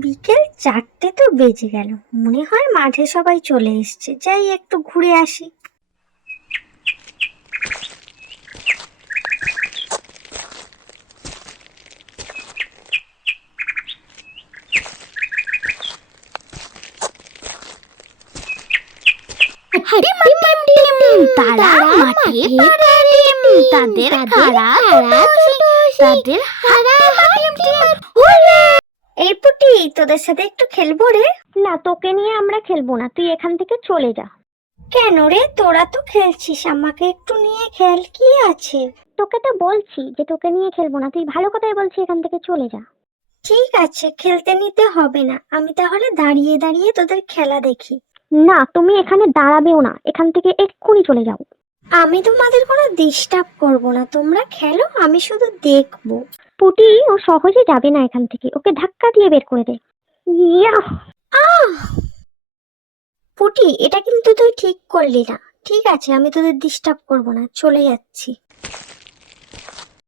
বিকেল 4টে তো বেজে গেল, মনে হয় মাঠে সবাই চলে এসছে, যাই একটু ঘুরে আসি। তারা মাঠে পাড়ে টিম, তাদের খাড়া তাদের এই পুটি, তোদের সাথে একটু খেলবো রে। না, তোকে নিয়ে আমরা খেলবো না, তুই এখান থেকে চলে যা। কেন রে, তোরা তো খেলছিস, আমাকে একটু নিয়ে খেল, কি আছে? তোকে তো বলছি যে তোকে নিয়ে খেলবো না, তুই ভালো কথাই বলছি, এখান থেকে চলে যা। ঠিক আছে, খেলতে নিতে হবে না, আমি তাহলে দাঁড়িয়ে দাঁড়িয়ে তোদের খেলা দেখি। না, তুমি এখানে দাঁড়াবেও না, এখান থেকে এক্ষুনি চলে যাও। আমি তোমাদের কোনো ডিস্টার্ব করব না, তোমরা খেলো, আমি শুধু দেখবো। পুটি, ও সহজে যাবে না এখান থেকে, ওকে ধাক্কা দিয়ে বের করে দে। ইয়া! আহ! পুটি, এটা কিন্তু তুই ঠিক করলি না। ঠিক আছে, আমি তোদের ডিস্টার্ব করব না, চলে যাচ্ছি।